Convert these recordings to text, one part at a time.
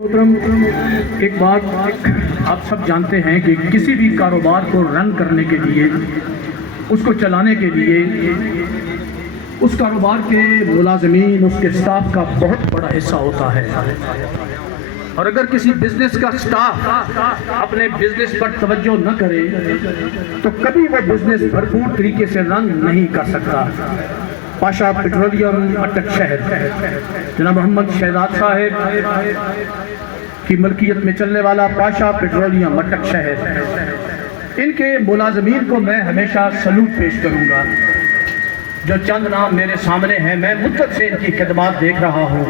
محترم، ایک بات آپ سب جانتے ہیں کہ کسی بھی کاروبار کو رن کرنے کے لیے، اس کو چلانے کے لیے اس کاروبار کے ملازمین، اس کے سٹاف کا بہت بڑا حصہ ہوتا ہے، اور اگر کسی بزنس کا سٹاف اپنے بزنس پر توجہ نہ کرے تو کبھی وہ بزنس بھرپور طریقے سے رن نہیں کر سکتا۔ پاشا پیٹرولیم اٹک شہر جناب محمد شہزاد صاحب کی ملکیت میں چلنے والا پاشا پیٹرولیم اٹک شہر، ان کے ملازمین کو میں ہمیشہ سلوٹ پیش کروں گا۔ جو چند نام میرے سامنے ہیں، میں مدت سے ان کی خدمات دیکھ رہا ہوں،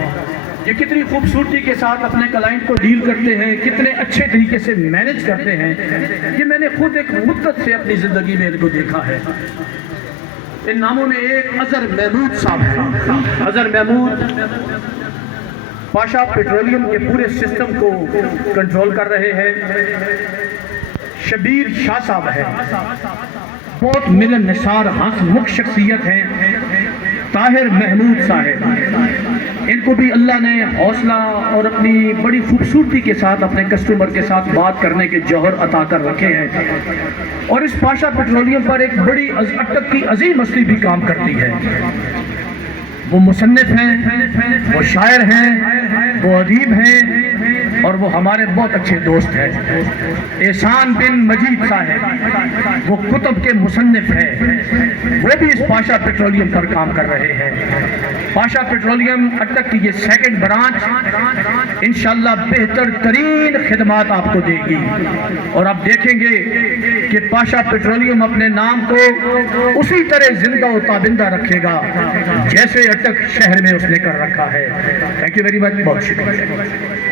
یہ کتنی خوبصورتی کے ساتھ اپنے کلائنٹ کو ڈیل کرتے ہیں، کتنے اچھے طریقے سے مینج کرتے ہیں، یہ میں نے خود ایک مدت سے اپنی زندگی میں ان کو دیکھا ہے۔ ان ناموں میں ایک اظہر محمود صاحب ہیں۔ اظہر محمود پاشا پیٹرولیم کے پورے سسٹم کو کنٹرول کر رہے ہیں۔ شبیر شاہ صاحب ہیں، بہت ملن نثار ہنس مکھ شخصیت ہیں۔ طاہر محمود صاحب، ان کو بھی اللہ نے حوصلہ اور اپنی بڑی خوبصورتی کے ساتھ اپنے کسٹمر کے ساتھ بات کرنے کے جوہر عطا کر رکھے ہیں، اور اس پاشا پیٹرولیم پر ایک بڑی اٹک کی عظیم ہستی بھی کام کرتی ہے۔ وہ مصنف ہیں، وہ شاعر ہیں، وہ ادیب ہیں، اور وہ ہمارے بہت اچھے دوست ہیں۔ احسان بن مجید صاحب، وہ کتب کے مصنف ہیں، وہ بھی اس پاشا پیٹرولیم پر کام کر رہے ہیں۔ پاشا پیٹرولیم اٹک کی یہ سیکنڈ برانچ انشاءاللہ بہتر ترین خدمات آپ کو دے گی، اور آپ دیکھیں گے کہ پاشا پیٹرولیم اپنے نام کو اسی طرح زندہ و تابندہ رکھے گا جیسے اٹک شہر میں اس نے کر رکھا ہے۔ تھینک یو ویری مچ، بہت شکریہ۔